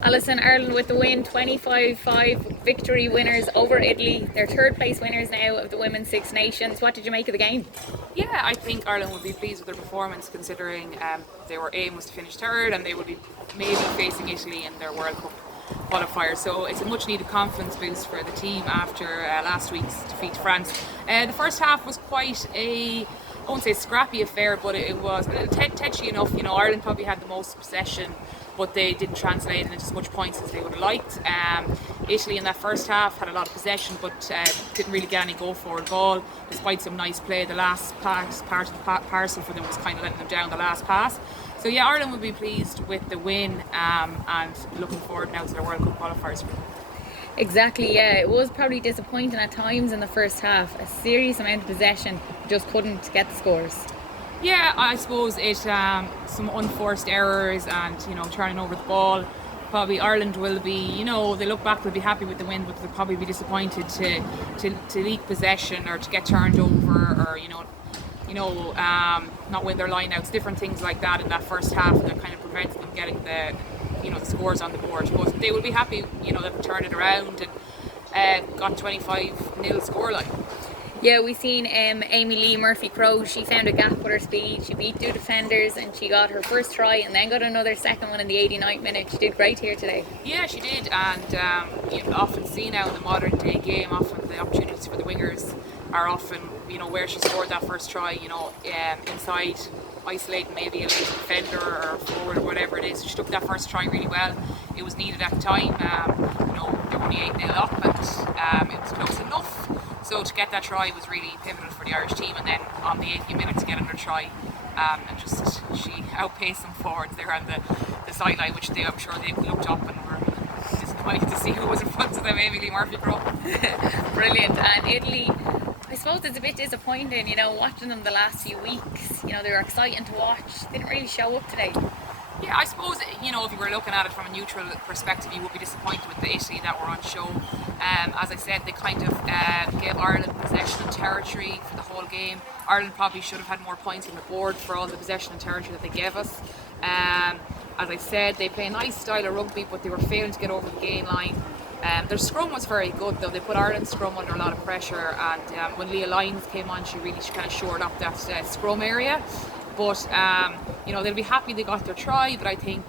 Alison, Ireland with the win, 25-5 victory winners over Italy. They're third place winners now of the Women's Six Nations. What did you make of the game? Yeah, I think Ireland would be pleased with their performance considering their aim was to finish third and they would be maybe facing Italy in their World Cup qualifier. So it's a much needed confidence boost for the team after last week's defeat to France. The first half was quite I won't say scrappy affair, but it was touchy enough. You know, Ireland probably had the most possession, but they didn't translate into as much points as they would have liked. Italy in that first half had a lot of possession, but didn't really get any go forward ball, despite some nice play. The last part of the parcel for them was kind of letting them down the last pass. So yeah, Ireland will be pleased with the win and looking forward now to their World Cup qualifiers. Exactly, yeah. It was probably disappointing at times in the first half. A serious amount of possession, just couldn't get the scores. Yeah, I suppose it some unforced errors and turning over the ball. Probably Ireland will be, they look back, they'll be happy with the win, but they'll probably be disappointed to leak possession or to get turned over or not win their line outs. Different things like that in that first half that kind of prevented them getting the scores on the board. But they will be happy, that they turned it around and got 25-0 scoreline. Yeah, we've seen Amy Lee Murphy-Crowe. She found a gap with her speed. She beat two defenders and she got her first try and then got another second one in the 89th minute. She did great here today. Yeah, she did, and you often see now in the modern day game, often the opportunities for the wingers are often, where she scored that first try, inside, isolating maybe a late defender or forward or whatever it is. She took that first try really well. It was needed at the time. They were only 8-0 up and it was close enough. So to get that try was really pivotal for the Irish team, and then on the 80th minute to get another try, and just she outpaced them forwards there on the sideline, which I'm sure they looked up and were disappointed to see who was in front of them, Amy Lee Murphy-Crowe. Brilliant. And Italy, I suppose it's a bit disappointing, watching them the last few weeks. They were exciting to watch. They didn't really show up today. Yeah, I suppose, if you were looking at it from a neutral perspective, you would be disappointed with the Italy that were on show. As I said, they kind of gave Ireland possession and territory for the whole game. Ireland probably should have had more points on the board for all the possession and territory that they gave us. As I said, they play a nice style of rugby, but they were failing to get over the gain line. Their scrum was very good though. They put Ireland's scrum under a lot of pressure, and when Leah Lyons came on, she kind of shored up that scrum area. But they'll be happy they got their try. But I think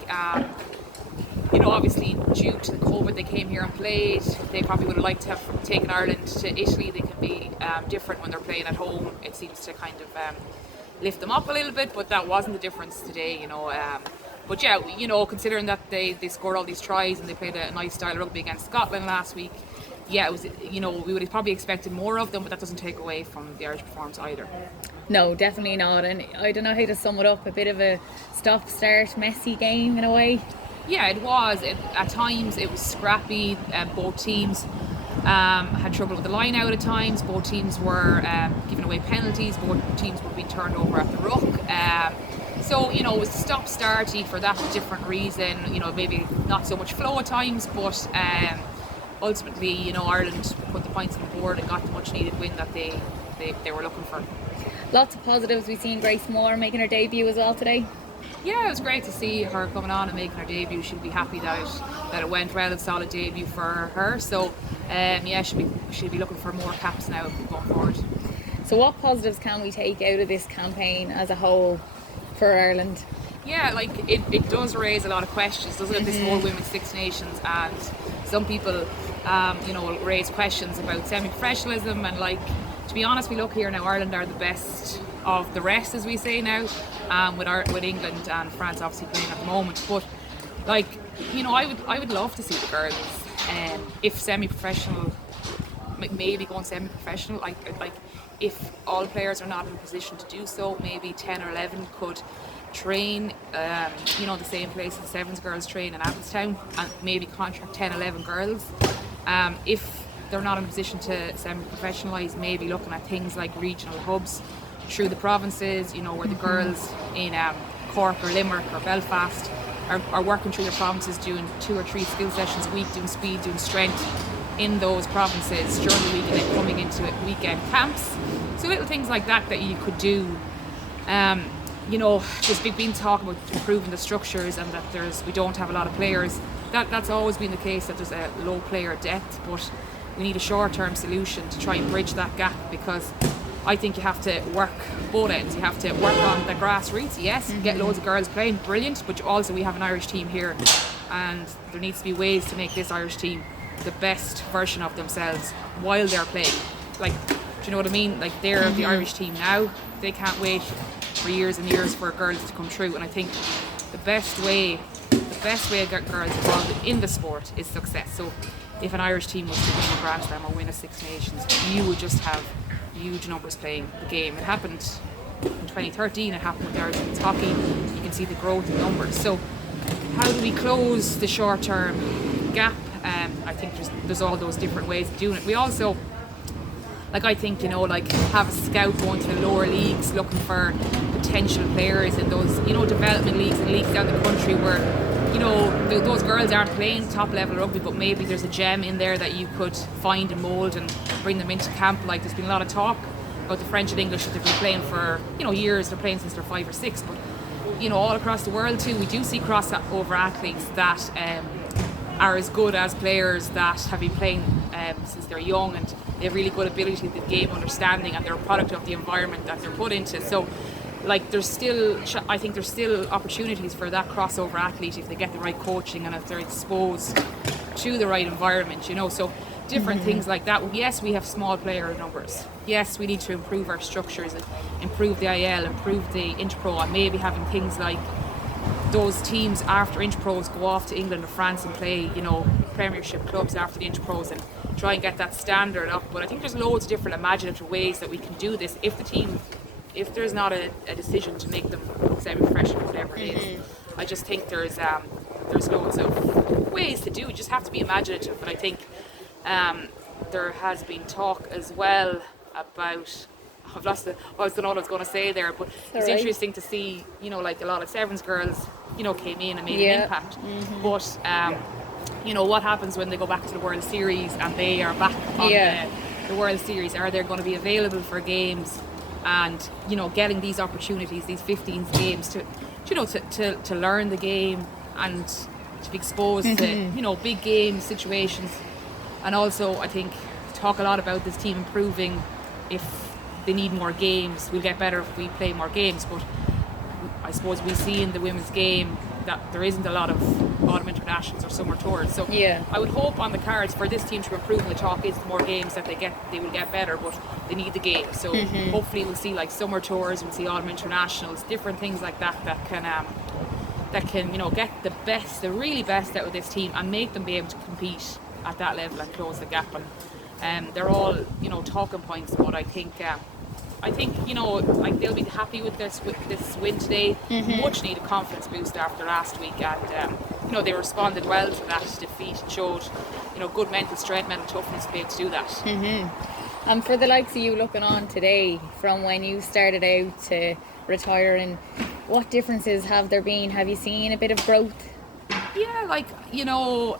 obviously due to the COVID, they came here and played. They probably would have liked to have taken Ireland to Italy. They can be different when they're playing at home. It seems to kind of lift them up a little bit, but that wasn't the difference today. But yeah, considering that they scored all these tries and they played a nice style of rugby against Scotland last week, yeah, it was, we would have probably expected more of them, but that doesn't take away from the Irish performance either. No, definitely not. And I don't know how to sum it up. A bit of a stop-start, messy game in a way. Yeah, it was. At times it was scrappy. Both teams had trouble with the line out at times. Both teams were giving away penalties. Both teams were being turned over at the ruck. So, it was stop-starty for that different reason. Maybe not so much flow at times, but ultimately, Ireland put the points on the board and got the much-needed win that they were looking for. Lots of positives. We've seen Grace Moore making her debut as well today. Yeah, it was great to see her coming on and making her debut. She'll be happy that it went well, a solid debut for her. So, she'll be looking for more caps now going forward. So what positives can we take out of this campaign as a whole for Ireland? Yeah, it does raise a lot of questions, doesn't it? This whole Women's Six Nations, and some people, will raise questions about semi-professionalism and to be honest, we look here now, Ireland are the best of the rest, as we say now, with England and France obviously playing at the moment. But I would love to see the girls, if semi-professional, maybe going semi-professional. If all players are not in a position to do so, maybe 10 or 11 could train, the same place as the Sevens girls train in Abbottstown, and maybe contract 10, 11 girls. If they're not in a position to semi-professionalise, maybe looking at things like regional hubs through the provinces, where the girls in Cork or Limerick or Belfast are working through their provinces, doing 2 or 3 skill sessions a week, doing speed, doing strength in those provinces during the week, and then coming into weekend camps. So little things like that you could do. There's been talk about improving the structures and that we don't have a lot of players that's always been the case, that there's a low player depth, but we need a short-term solution to try and bridge that gap, because I think you have to work both ends. You have to work on the grassroots, yes, get loads of girls playing, brilliant, but also we have an Irish team here, and there needs to be ways to make this Irish team the best version of themselves while they're playing. Like, do you know what I mean? Like, they're the Irish team now. They can't wait for years and years for girls to come through. And I think the best way to get girls involved in the sport is success. So if an Irish team was to win a Grand Slam or win a Six Nations, you would just have huge numbers playing the game. It happened in 2013, it happened with the Irish women's hockey. You can see the growth in numbers. So how do we close the short-term gap? I think there's all those different ways of doing it. We also, like, I think, you know, like, have a scout going to the lower leagues looking for potential players in those, you know, development leagues and leagues down the country where, you know, those girls aren't playing top level rugby, but maybe there's a gem in there that you could find and mould and bring them into camp. Like, there's been a lot of talk about the French and English that they've been playing for, you know, years. They're playing since they're 5 or 6, but, you know, all across the world too, we do see crossover athletes that are as good as players that have been playing since they're young, and they have really good ability with game understanding, and they're a product of the environment that they're put into. So, like, I think there's still opportunities for that crossover athlete if they get the right coaching and if they're exposed to the right environment, you know. So different things like that. Yes, we have small player numbers. Yes, we need to improve our structures and improve the IL, improve the Interpro, and maybe having things like those teams after Interpros go off to England or France and play, you know, Premiership clubs after the Interpros, and try and get that standard up. But I think there's loads of different imaginative ways that we can do this if there's not a decision to make them semi-professional, whatever it is. I just think there's loads of ways to do it. You just have to be imaginative. And I think there has been talk as well about, I've lost it, I don't know what I was going to say there, but it's interesting to see, you know, like, a lot of Sevens girls, you know, came in and made an impact. But you know, what happens when they go back to the World Series and they are back on the World Series? Are they going to be available for games? And, you know, getting these opportunities, these 15 games to, you know, to learn the game and to be exposed to, you know, big game situations. And also, I think, talk a lot about this team improving. If they need more games, we'll get better if we play more games. But I suppose we see in the women's game that there isn't a lot of autumn internationals or summer tours. So I would hope on the cards for this team to improve, and the talk is the more games that they will get better, but they need the game. So hopefully we'll see, like, summer tours, we'll see autumn internationals, different things like that can, you know, get the really best out of this team and make them be able to compete at that level and close the gap. And they're all, you know, talking points, but I think, you know, like, they'll be happy with this win today. Much needed confidence boost after last week, and you know, they responded well to that defeat and showed, you know, good mental strength, mental toughness to be able to do that. And for the likes of you looking on today, from when you started out to retiring, what differences have there been? Have you seen a bit of growth? Yeah, like, you know,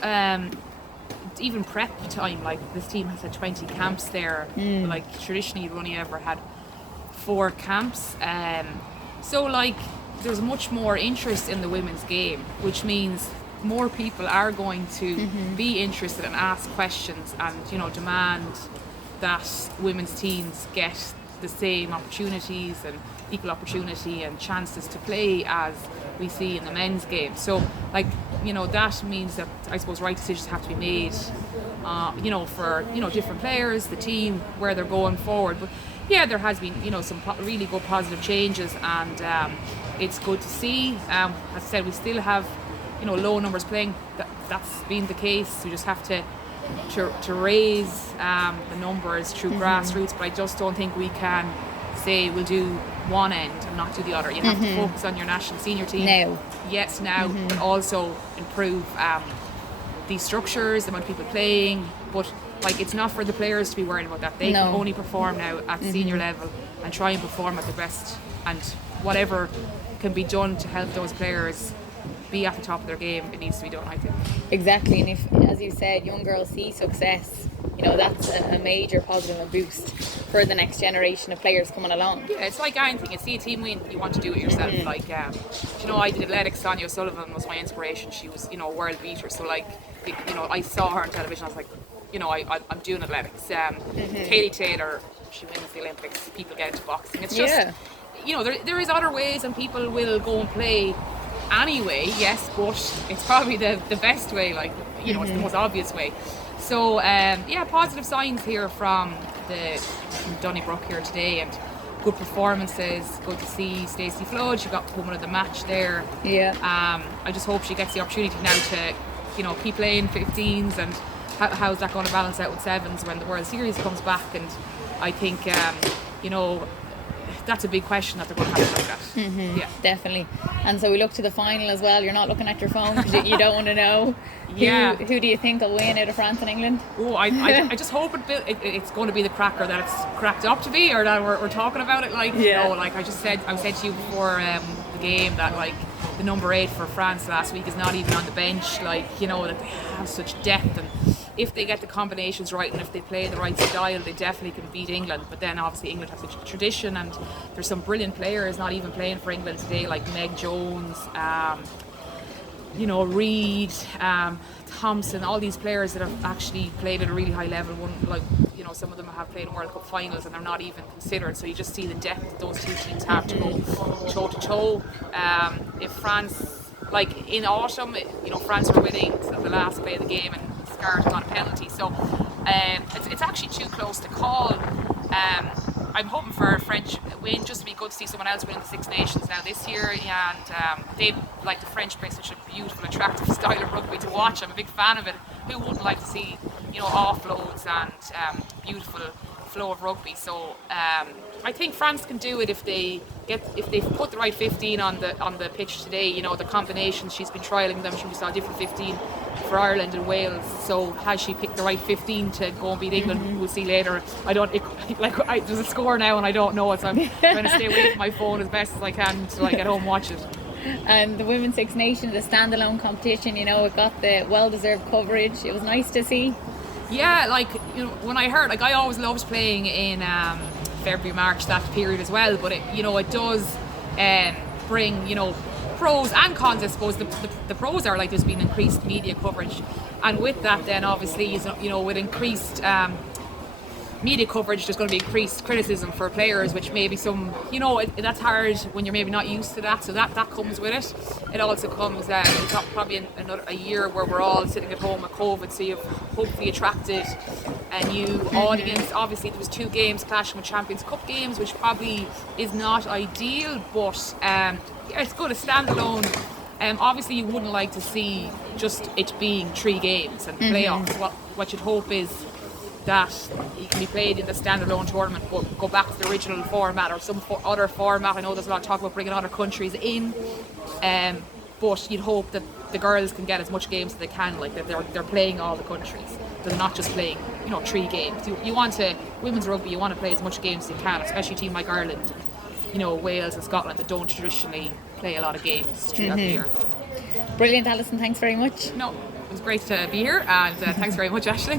even prep time, like, this team has had 20 camps there. Like, traditionally you've only ever had 4 camps, so, like, there's much more interest in the women's game, which means more people are going to be interested and ask questions and, you know, demand that women's teams get the same opportunities and equal opportunity and chances to play as we see in the men's game. So, like, you know, that means that, I suppose, right decisions have to be made, you know, for, you know, different players, the team, where they're going forward. But yeah, there has been, you know, some really good positive changes, and it's good to see. As I said, we still have, you know, low numbers playing. That's been the case. We just have to raise the numbers through grassroots, but I just don't think we can say we'll do one end and not do the other. You have to focus on your national senior team now, but also improve these structures, the amount of people playing. But, like, it's not for the players to be worried about that. They can only perform now at senior level and try and perform at the best, and whatever can be done to help those players be at the top of their game, it needs to be done, I think. Exactly, and if, as you said, young girls see success, that's a major positive and boost for the next generation of players coming along. Yeah, it's like anything. You see a team win, you want to do it yourself. Like, I did athletics. Sonia O'Sullivan was my inspiration. She was, a world beater. So, like, I saw her on television. I was like, I'm doing athletics. Katie Taylor, she wins the Olympics. People get into boxing. It's just, there is other ways, and people will go and play anyway. Yes, but it's probably the best way. Like, it's the most obvious way. So, positive signs here from Donnybrook here today, and good performances. Good to see Stacey Flood. She got woman of the match there. Yeah. I just hope she gets the opportunity now to, keep playing 15s, and how's that going to balance out with 7s when the World Series comes back? And I think, that's a big question that they're going to have to look at. Yeah, definitely. And so we look to the final as well. You're not looking at your phone because you don't want to know. Who do you think will win out of France and England? Oh, I just hope it's going to be the cracker that it's cracked up to be, or that we're talking about it. Like, like I said to you before the game that, like, the number 8 for France last week is not even on the bench. Like, that they have such depth, and if they get the combinations right and if they play the right style, they definitely can beat England. But then obviously England has such a tradition, and there's some brilliant players not even playing for England today, like Meg Jones, Reid, Thompson, all these players that have actually played at a really high level. Some of them have played in World Cup finals and they're not even considered. So you just see the depth that those two teams have to go toe to toe. If France, like in autumn, France were winning till the last play of the game and Scarlett got a penalty. So it's actually too close to call. I'm hoping for a French win, just to be good to see someone else win the Six Nations now this year. And the French play such a beautiful, attractive style of rugby to watch. I'm a big fan of it. Who wouldn't like to see, offloads and beautiful flow of rugby? So I think France can do it if they put the right 15 on the pitch today. The combinations, she's been trialling them. She saw a different 15 for Ireland and Wales. So has she picked the right 15 to go and beat England? We'll see later. There's a score now and I don't know it, so I'm trying to stay away from my phone as best as I can until I get home and watch it. And the Women's Six Nations, the standalone competition, it got the well-deserved coverage. It was nice to see. Yeah, when I heard, I always loved playing in February, March, that period as well, but it does bring, pros and cons. I suppose the pros are there's been increased media coverage, and with that then obviously with increased media coverage there's going to be increased criticism for players, which maybe some that's hard when you're maybe not used to that, so that comes with it. It also comes it's probably another a year where we're all sitting at home with COVID, so you've hopefully attracted a new audience. Obviously there was 2 games clashing with Champions Cup games, which probably is not ideal, but it's good, a standalone. Obviously you wouldn't like to see just it being 3 games and playoffs. What you'd hope is that it can be played in the standalone tournament, but go back to the original format or some other format. I know there's a lot of talk about bringing other countries in, but you'd hope that the girls can get as much games as they can, like that they're playing all the countries. They're not just playing 3 games. You want to, women's rugby, you want to play as much games as you can, especially a team like Ireland, Wales and Scotland that don't traditionally play a lot of games throughout the year. Brilliant, Alison, thanks very much. No, it was great to be here, and thanks very much, Aisling.